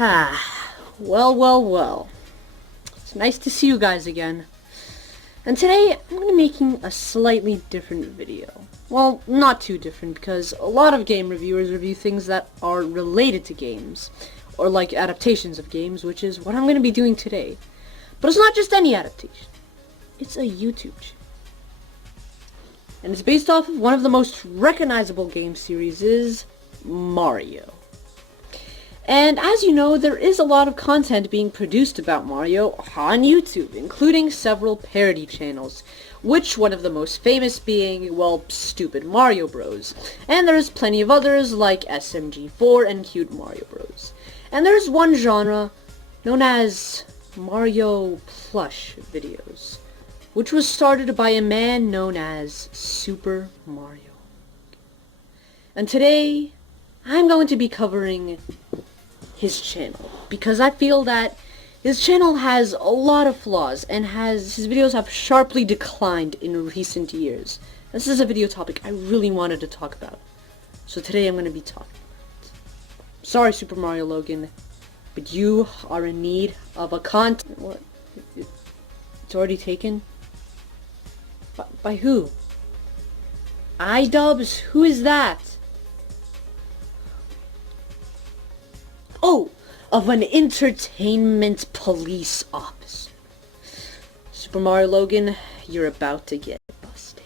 Well. It's nice to see you guys again. And today, I'm going to be making a slightly different video. Well, not too different, because a lot of game reviewers review things that are related to games, or like adaptations of games, which is what I'm going to be doing today. But it's not just any adaptation. It's a YouTube channel. And it's based off of one of the most recognizable game series is Mario. And as you know, there is a lot of content being produced about Mario on YouTube, including several parody channels, which one of the most famous being, well, Stupid Mario Bros. And there's plenty of others like SMG4 and Cute Mario Bros. And there's one genre known as Mario plush videos, which was started by a man known as SuperMario. And today, I'm going to be covering his channel, because I feel that his channel has a lot of flaws, and his videos have sharply declined in recent years. This is a video topic I really wanted to talk about, so today I'm going to be talking about it. Sorry, SuperMarioLogan, but you are in need of a content. What? It's already taken? By who? iDubbbz? Who is that? Oh, of an entertainment police officer. SuperMarioLogan, you're about to get busted.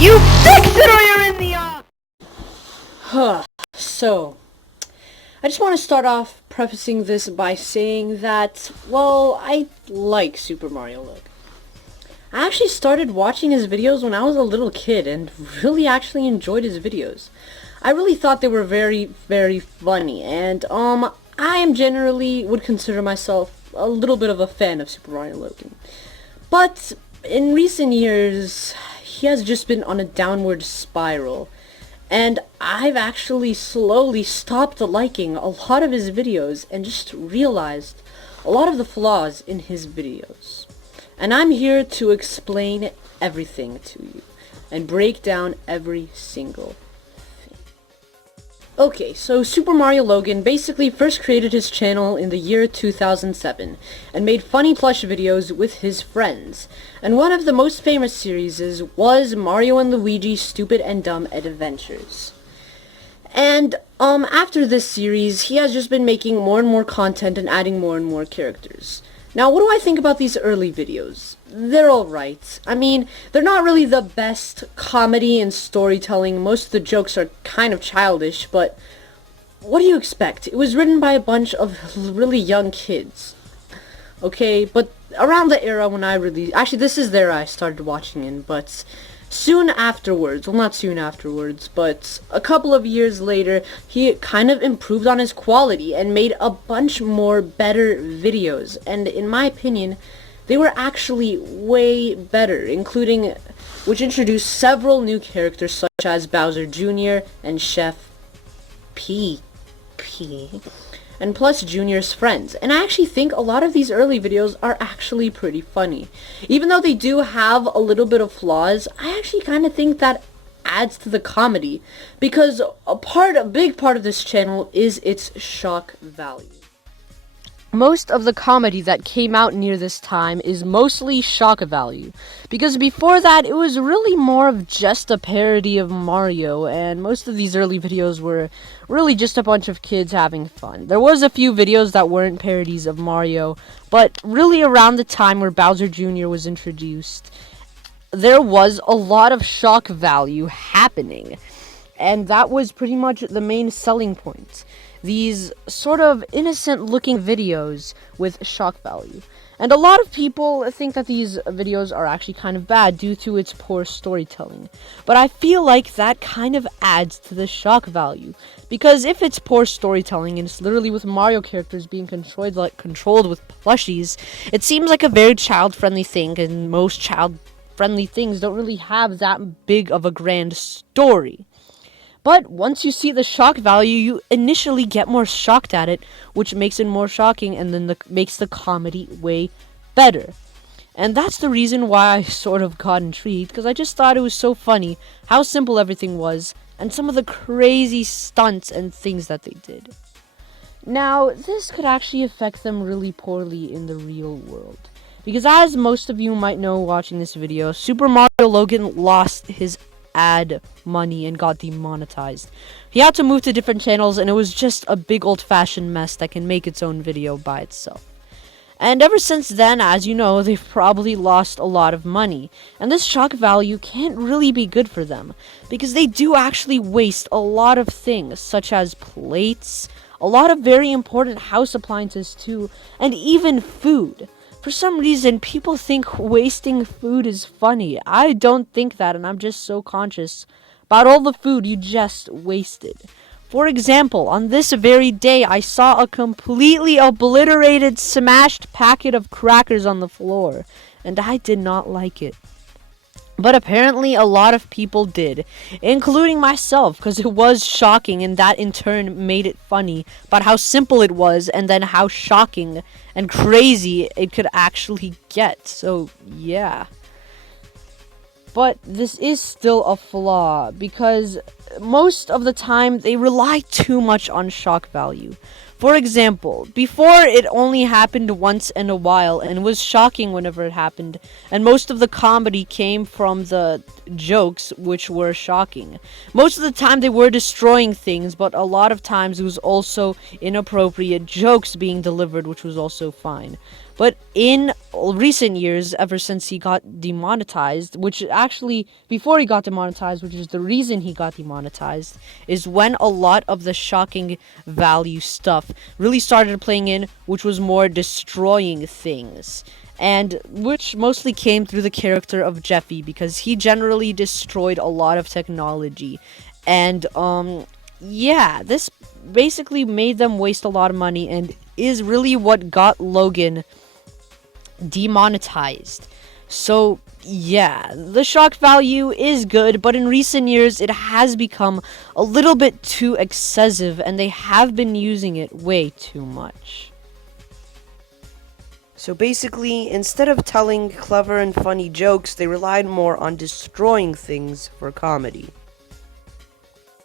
You fix it or you're in the So, I just want to start off prefacing this by saying that, well, I like SuperMarioLogan. I actually started watching his videos when I was a little kid and really actually enjoyed his videos. I really thought they were very, very funny, and I generally would consider myself a little bit of a fan of SuperMarioLogan. But in recent years, he has just been on a downward spiral, and I've actually slowly stopped liking a lot of his videos and just realized a lot of the flaws in his videos. And I'm here to explain everything to you and break down every single thing. Okay, so SuperMarioLogan basically first created his channel in the year 2007 and made funny plush videos with his friends. And one of the most famous series was Mario and Luigi's Stupid and Dumb Adventures. And after this series, he has just been making more and more content and adding more and more characters. Now, what do I think about these early videos? They're alright. I mean, they're not really the best comedy and storytelling. Most of the jokes are kind of childish, but what do you expect? It was written by a bunch of really young kids. Okay, but around the era when I released... Actually, this is the era I started watching in, but soon afterwards, well, not soon afterwards, but a couple of years later, he kind of improved on his quality and made a bunch more better videos. And in my opinion, they were actually way better, including... which introduced several new characters such as Bowser Jr. and Chef P. And plus Junior's friends. And I actually think a lot of these early videos are actually pretty funny. Even though they do have a little bit of flaws, I actually kind of think that adds to the comedy, because a big part of this channel is its shock value. Most of the comedy that came out near this time is mostly shock value, because before that it was really more of just a parody of Mario, and most of these early videos were really just a bunch of kids having fun. There was a few videos that weren't parodies of Mario, but really around the time where Bowser Jr. was introduced, there was a lot of shock value happening, and that was pretty much the main selling point. These sort of innocent-looking videos with shock value. And a lot of people think that these videos are actually kind of bad due to its poor storytelling. But I feel like that kind of adds to the shock value. Because if it's poor storytelling and it's literally with Mario characters being controlled with plushies, it seems like a very child-friendly thing, and most child friendly things don't really have that big of a grand story. But once you see the shock value, you initially get more shocked at it, which makes it more shocking, and then makes the comedy way better. And that's the reason why I sort of got intrigued, because I just thought it was so funny how simple everything was, and some of the crazy stunts and things that they did. Now, this could actually affect them really poorly in the real world. Because as most of you might know watching this video, SuperMarioLogan lost his ad money and got demonetized. He had to move to different channels, and it was just a big old-fashioned mess that can make its own video by itself. And ever since then, as you know, they've probably lost a lot of money. And this shock value can't really be good for them, because they do actually waste a lot of things, such as plates, a lot of very important house appliances too, and even food. For some reason, people think wasting food is funny. I don't think that, and I'm just so conscious about all the food you just wasted. For example, on this very day, I saw a completely obliterated, smashed packet of crackers on the floor, and I did not like it. But apparently a lot of people did, including myself, because it was shocking, and that in turn made it funny about how simple it was, and then how shocking and crazy it could actually get. So, yeah. But this is still a flaw, because most of the time they rely too much on shock value. For example, before it only happened once in a while and was shocking whenever it happened, and most of the comedy came from the jokes, which were shocking. Most of the time they were destroying things, but a lot of times it was also inappropriate jokes being delivered, which was also fine. But in recent years, ever since he got demonetized, which actually, before he got demonetized, which is the reason he got demonetized, is when a lot of the shocking value stuff really started playing in, which was more destroying things. And which mostly came through the character of Jeffy, because he generally destroyed a lot of technology. And, yeah, this basically made them waste a lot of money, and is really what got Logan demonetized. So yeah, the shock value is good, but in recent years it has become a little bit too excessive, and they have been using it way too much. So basically, instead of telling clever and funny jokes, they relied more on destroying things for comedy.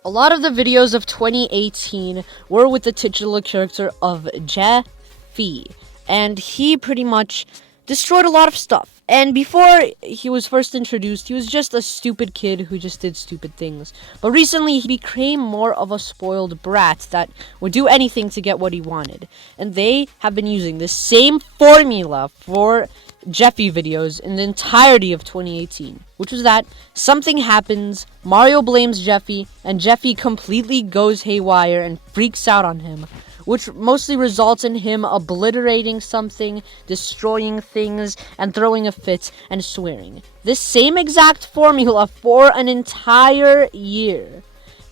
A lot of the videos of 2018 were with the titular character of Jeffy, and he pretty much destroyed a lot of stuff. And before he was first introduced, he was just a stupid kid who just did stupid things. But recently, he became more of a spoiled brat that would do anything to get what he wanted. And they have been using the same formula for Jeffy videos in the entirety of 2018, which was that something happens, Mario blames Jeffy, and Jeffy completely goes haywire and freaks out on him, which mostly results in him obliterating something, destroying things, and throwing a fit and swearing. This same exact formula for an entire year.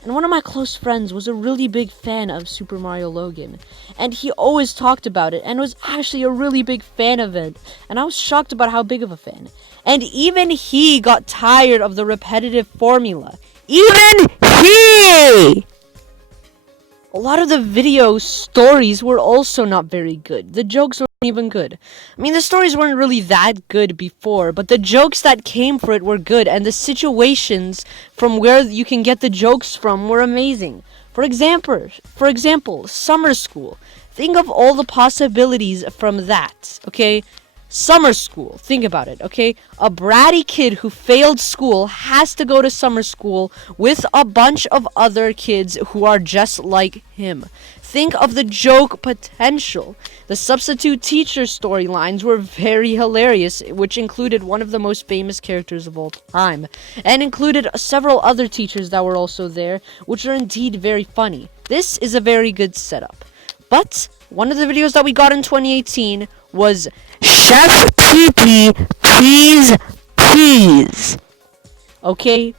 And one of my close friends was a really big fan of SuperMarioLogan, and he always talked about it, and was actually a really big fan of it, and I was shocked about how big of a fan. And even he got tired of the repetitive formula. Even he! A lot of the video stories were also not very good. The jokes weren't even good. I mean, the stories weren't really that good before, but the jokes that came for it were good, and the situations from where you can get the jokes from were amazing. For example, summer school. Think of all the possibilities from that, okay? Summer school. Think about it, okay? A bratty kid who failed school has to go to summer school with a bunch of other kids who are just like him. Think of the joke potential. The substitute teacher storylines were very hilarious, which included one of the most famous characters of all time, and included several other teachers that were also there, which are indeed very funny. This is a very good setup. But one of the videos that we got in 2018 was Chef Pee-Pee, Please. Okay,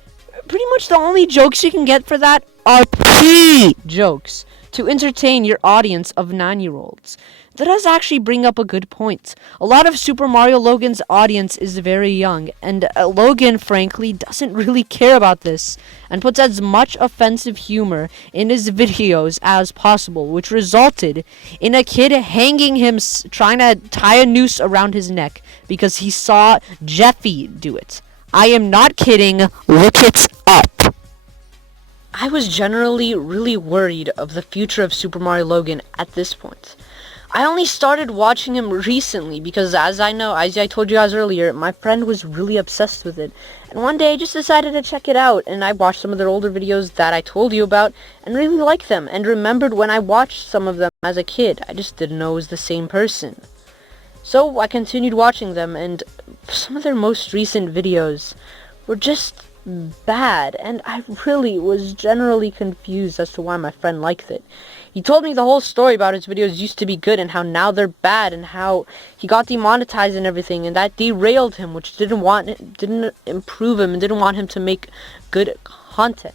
pretty much the only jokes you can get for that are pee jokes to entertain your audience of 9-year-olds. That does actually bring up a good point. A lot of Super Mario Logan's audience is very young, and Logan, frankly, doesn't really care about this, and puts as much offensive humor in his videos as possible, which resulted in a kid hanging him, trying to tie a noose around his neck, because he saw Jeffy do it. I am not kidding, look it up. I was generally really worried of the future of Super Mario Logan at this point. I only started watching him recently because, as I told you guys earlier, my friend was really obsessed with it. And one day I just decided to check it out, and I watched some of their older videos that I told you about, and really liked them, and remembered when I watched some of them as a kid. I just didn't know it was the same person. So I continued watching them, and some of their most recent videos were just bad, and I really was generally confused as to why my friend liked it. He told me the whole story about his videos used to be good and how now they're bad, and how he got demonetized and everything, and that derailed him, which didn't improve him and didn't want him to make good content.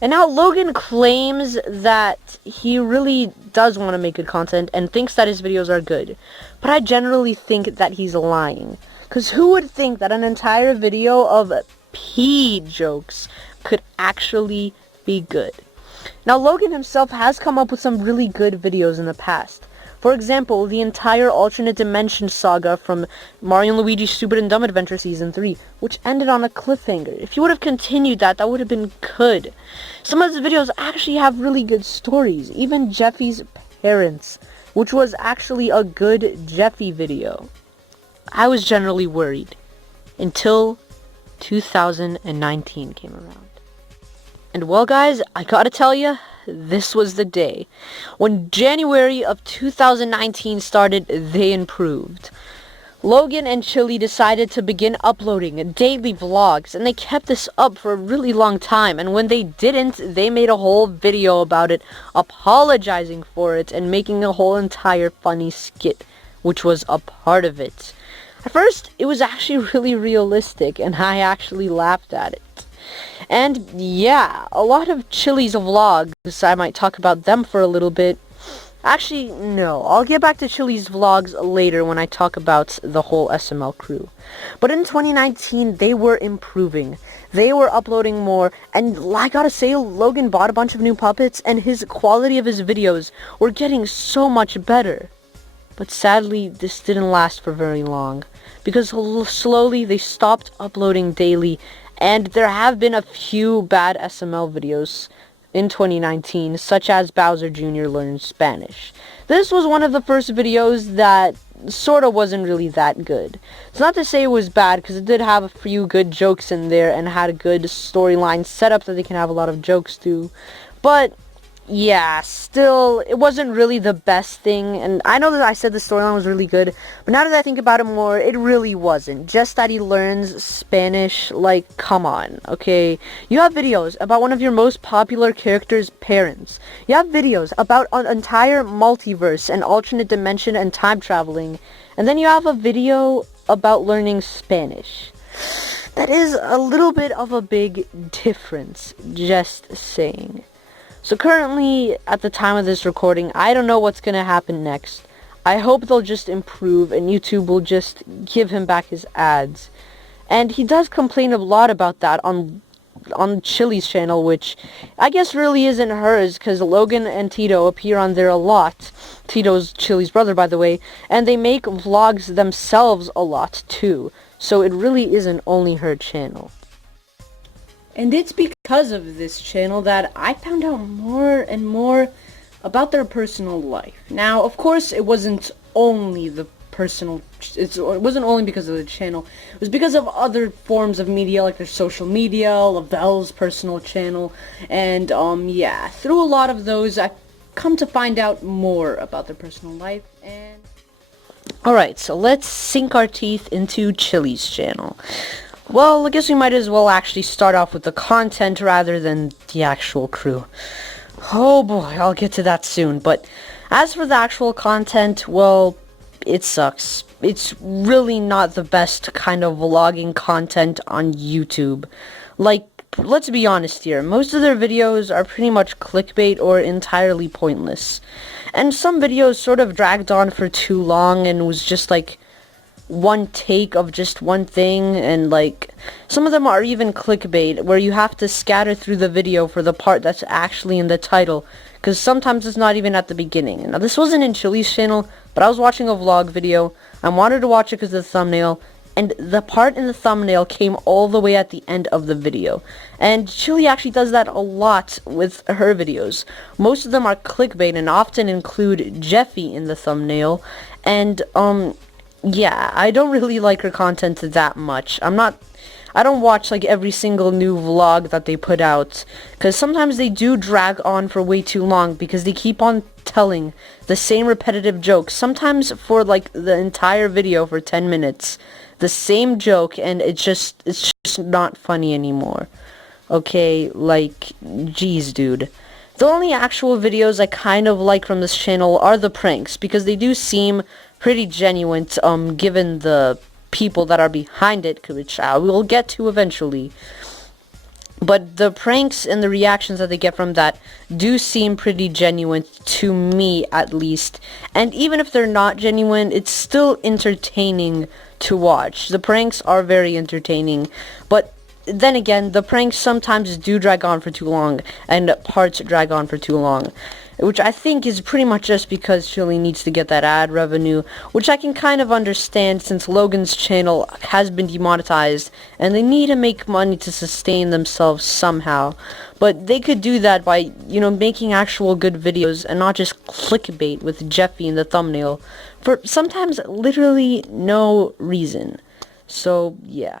And now Logan claims that he really does want to make good content and thinks that his videos are good. But I generally think that he's lying. Because who would think that an entire video of pee jokes could actually be good? Now, Logan himself has come up with some really good videos in the past. For example, the entire alternate dimension saga from Mario & Luigi's Stupid and Dumb Adventure Season 3, which ended on a cliffhanger. If you would have continued that, that would have been good. Some of his videos actually have really good stories. Even Jeffy's parents, which was actually a good Jeffy video. I was generally worried until 2019 came around. And well, guys, I gotta tell you, this was the day. When January of 2019 started, they improved. Logan and Chili decided to begin uploading daily vlogs, and they kept this up for a really long time, and when they didn't, they made a whole video about it, apologizing for it, and making a whole entire funny skit, which was a part of it. At first, it was actually really realistic, and I actually laughed at it. And yeah, a lot of Chili's vlogs, I might talk about them for a little bit. Actually, no, I'll get back to Chili's vlogs later when I talk about the whole SML crew. But in 2019, they were improving. They were uploading more, and I gotta say, Logan bought a bunch of new puppets, and his quality of his videos were getting so much better. But sadly, this didn't last for very long, because slowly they stopped uploading daily, and there have been a few bad SML videos in 2019, such as Bowser Jr. Learns Spanish. This was one of the first videos that sorta wasn't really that good. It's not to say it was bad, because it did have a few good jokes in there, and had a good storyline set up that they can have a lot of jokes to, but yeah, still, it wasn't really the best thing, and I know that I said the storyline was really good, but now that I think about it more, it really wasn't. Just that he learns Spanish, like, come on, okay? You have videos about one of your most popular characters' parents. You have videos about an entire multiverse and alternate dimension and time traveling, and then you have a video about learning Spanish. That is a little bit of a big difference, just saying. So currently, at the time of this recording, I don't know what's going to happen next. I hope they'll just improve and YouTube will just give him back his ads. And he does complain a lot about that on Chili's channel, which I guess really isn't hers, because Logan and Tito appear on there a lot. Tito's Chili's brother, by the way, and they make vlogs themselves a lot too. So it really isn't only her channel. And it's because of this channel that I found out more and more about their personal life. Now, of course, it wasn't only the personal, it wasn't only because of the channel. It was because of other forms of media, like their social media, Lavelle's personal channel, and yeah, through a lot of those, I've come to find out more about their personal life. And alright, so let's sink our teeth into Chili's channel. Well, I guess we might as well actually start off with the content rather than the actual crew. Oh boy, I'll get to that soon, but as for the actual content, well, it sucks. It's really not the best kind of vlogging content on YouTube. Like, let's be honest here, most of their videos are pretty much clickbait or entirely pointless. And some videos sort of dragged on for too long and was just like one take of just one thing, and like some of them are even clickbait where you have to scatter through the video for the part that's actually in the title, because sometimes it's not even at the beginning. Now this wasn't in Chili's channel, but I was watching a vlog video. I wanted to watch it because of the thumbnail, and the part in the thumbnail came all the way at the end of the video. And Chili actually does that a lot with her videos. Most of them are clickbait and often include Jeffy in the thumbnail, and yeah, I don't really like her content that much. I don't watch like every single new vlog that they put out, because sometimes they do drag on for way too long because they keep on telling the same repetitive jokes, sometimes for like the entire video for 10 minutes, the same joke, and it's just not funny anymore. Okay, like, geez, dude. The only actual videos I kind of like from this channel are the pranks, because they do seem pretty genuine, given the people that are behind it, which I will get to eventually. But the pranks and the reactions that they get from that do seem pretty genuine, to me at least. And even if they're not genuine, it's still entertaining to watch. The pranks are very entertaining, but then again, the pranks sometimes do drag on for too long, and parts drag on for too long, which I think is pretty much just because Chili needs to get that ad revenue, which I can kind of understand since Logan's channel has been demonetized, and they need to make money to sustain themselves somehow. But they could do that by, you know, making actual good videos and not just clickbait with Jeffy in the thumbnail for sometimes literally no reason. So, yeah.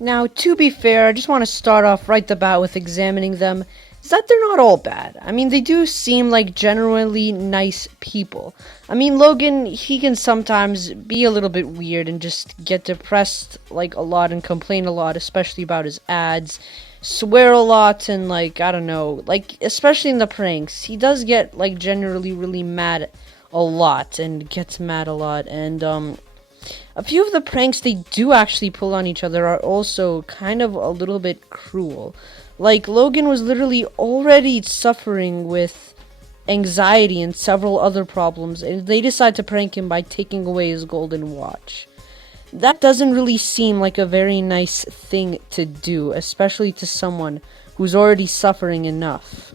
Now, to be fair, I just want to start off right the bat with examining them, is that they're not all bad. I mean, they do seem like genuinely nice people. I mean, Logan, he can sometimes be a little bit weird and just get depressed, like, a lot and complain a lot, especially about his ads, swear a lot, and, like, I don't know, like, especially in the pranks, he does get, like, generally really mad a lot, and gets mad a lot, and, a few of the pranks they do actually pull on each other are also kind of a little bit cruel. Like, Logan was literally already suffering with anxiety and several other problems, and they decide to prank him by taking away his golden watch. That doesn't really seem like a very nice thing to do, especially to someone who's already suffering enough.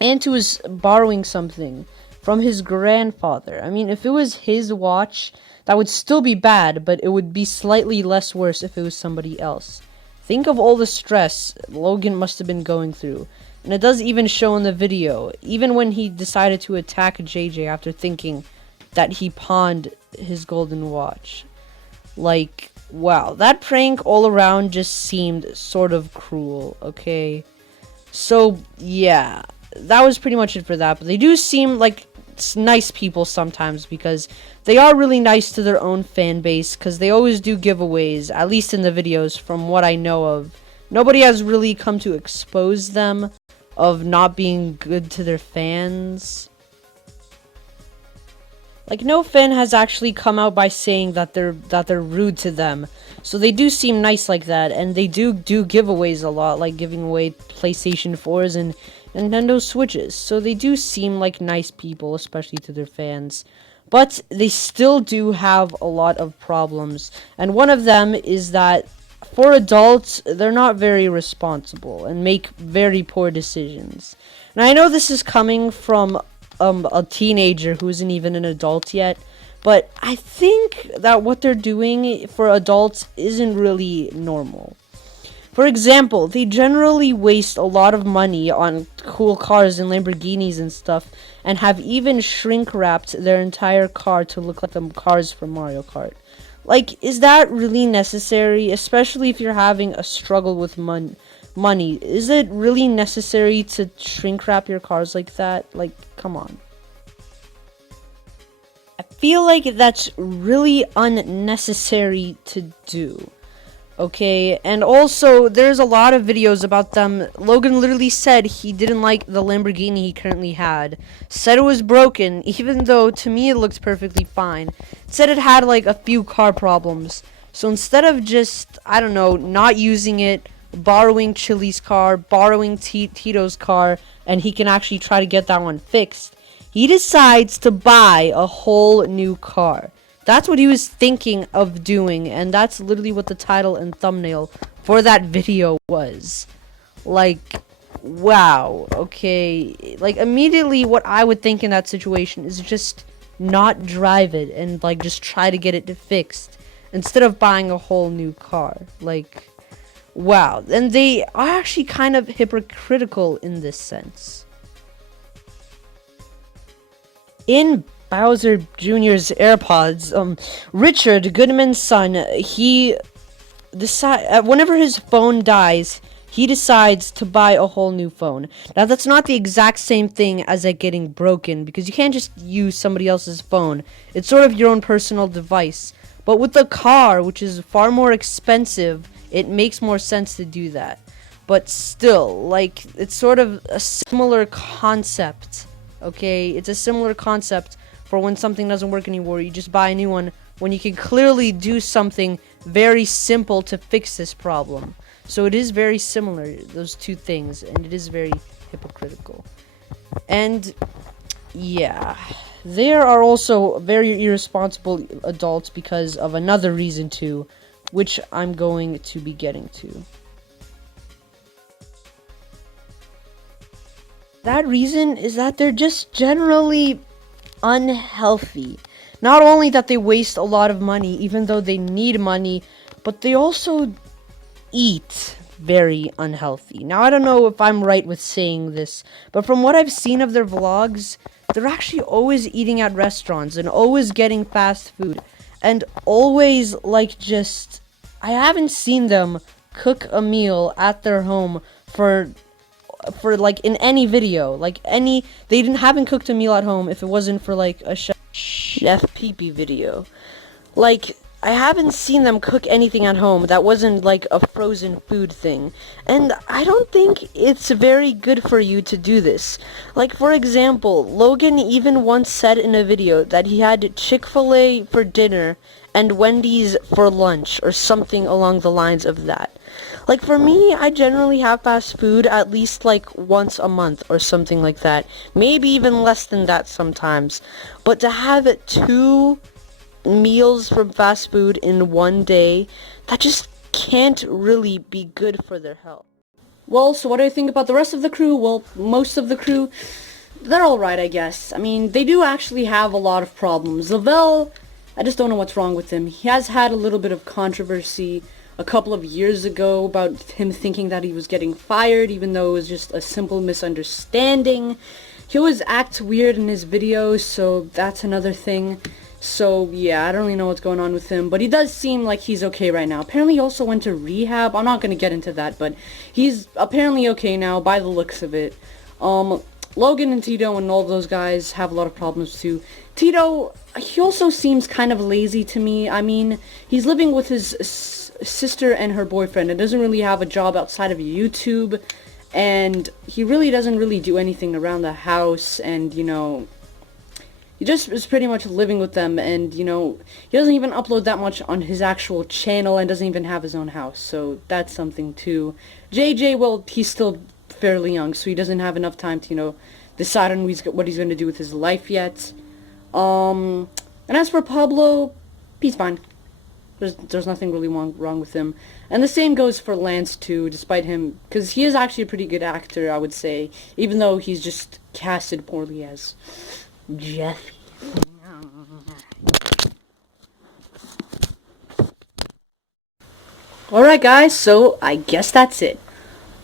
And who is borrowing something from his grandfather. I mean, if it was his watch, that would still be bad, but it would be slightly less worse if it was somebody else. Think of all the stress Logan must have been going through. And it does even show in the video, even when he decided to attack JJ after thinking that he pawned his golden watch. Like, wow, that prank all around just seemed sort of cruel, okay? So, yeah, that was pretty much it for that. But they do seem like nice people sometimes, because they are really nice to their own fan base, because they always do giveaways, at least in the videos from what I know of. Nobody has really come to expose them of not being good to their fans. Like, no fan has actually come out by saying that they're rude to them. So they do seem nice like that, and they do giveaways a lot, like giving away PlayStation 4s and Nintendo Switches. So they do seem like nice people, especially to their fans. But they still do have a lot of problems. And one of them is that for adults, they're not very responsible and make very poor decisions. Now, I know this is coming from a teenager who isn't even an adult yet, but I think that what they're doing for adults isn't really normal. For example, they generally waste a lot of money on cool cars and Lamborghinis and stuff, and have even shrink-wrapped their entire car to look like the cars from Mario Kart. Like, is that really necessary? Especially if you're having a struggle with money. Is it really necessary to shrink-wrap your cars like that? Like, come on. I feel like that's really unnecessary to do. Okay, and also, there's a lot of videos about them. Logan literally said he didn't like the Lamborghini he currently had. Said it was broken, even though to me it looked perfectly fine. Said it had like a few car problems. So instead of just, I don't know, not using it, borrowing Chili's car, borrowing Tito's car, and he can actually try to get that one fixed, he decides to buy a whole new car. That's what he was thinking of doing, and that's literally what the title and thumbnail for that video was. Like, wow, okay. Like, immediately what I would think in that situation is just not drive it and, like, just try to get it fixed instead of buying a whole new car. Like, wow. And they are actually kind of hypocritical in this sense. In Bowser Jr.'s AirPods, Richard Goodman's son, whenever his phone dies, he decides to buy a whole new phone. Now, that's not the exact same thing as it getting broken, because you can't just use somebody else's phone. It's sort of your own personal device. But with the car, which is far more expensive, it makes more sense to do that. But still, like, it's sort of a similar concept, okay? It's a similar concept for when something doesn't work anymore. You just buy a new one when you can clearly do something very simple to fix this problem. So it is very similar, those two things, and it is very hypocritical. And yeah, there are also very irresponsible adults because of another reason too, which I'm going to be getting to. That reason is that they're just generally unhealthy. Not only that they waste a lot of money, even though they need money, but they also eat very unhealthy. Now, I don't know if I'm right with saying this, but from what I've seen of their vlogs, they're actually always eating at restaurants and always getting fast food. And always, like, just... I haven't seen them cook a meal at their home for like, in any video. Like, they haven't cooked a meal at home if it wasn't for, like, a Chef Pee-Pee video. Like, I haven't seen them cook anything at home that wasn't, like, a frozen food thing. And I don't think it's very good for you to do this. Like, for example, Logan even once said in a video that he had Chick-fil-A for dinner and Wendy's for lunch, or something along the lines of that. Like, for me, I generally have fast food at least, like, once a month or something like that. Maybe even less than that sometimes. But to have 2 meals from fast food in one day, that just can't really be good for their health. Well, so what do I think about the rest of the crew? Well, most of the crew, they're alright, I guess. I mean, they do actually have a lot of problems. Lavelle, I just don't know what's wrong with him. He has had a little bit of controversy a couple of years ago about him thinking that he was getting fired, even though it was just a simple misunderstanding. He always acts weird in his videos, so that's another thing. So, yeah, I don't really know what's going on with him, but he does seem like he's okay right now. Apparently he also went to rehab. I'm not going to get into that, but he's apparently okay now by the looks of it. Logan and Tito and all those guys have a lot of problems too. Tito, he also seems kind of lazy to me. I mean, he's living with his sister and her boyfriend and doesn't really have a job outside of YouTube, and he really doesn't really do anything around the house, and, you know, he just is pretty much living with them, and, you know, he doesn't even upload that much on his actual channel and doesn't even have his own house, so that's something too. JJ, well, he's still fairly young, so he doesn't have enough time to, you know, decide on what he's going to do with his life yet. And as for Pablo, he's fine. There's nothing really wrong with him. And the same goes for Lance too, despite him, because he is actually a pretty good actor, I would say, even though he's just casted poorly as Jeffy. Alright guys, so I guess that's it.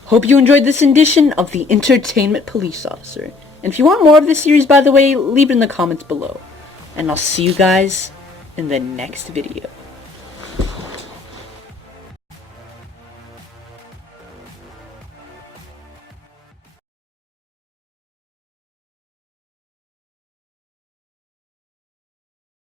Hope you enjoyed this edition of the Entertainment Police Officer. And if you want more of this series, by the way, leave it in the comments below. And I'll see you guys in the next video.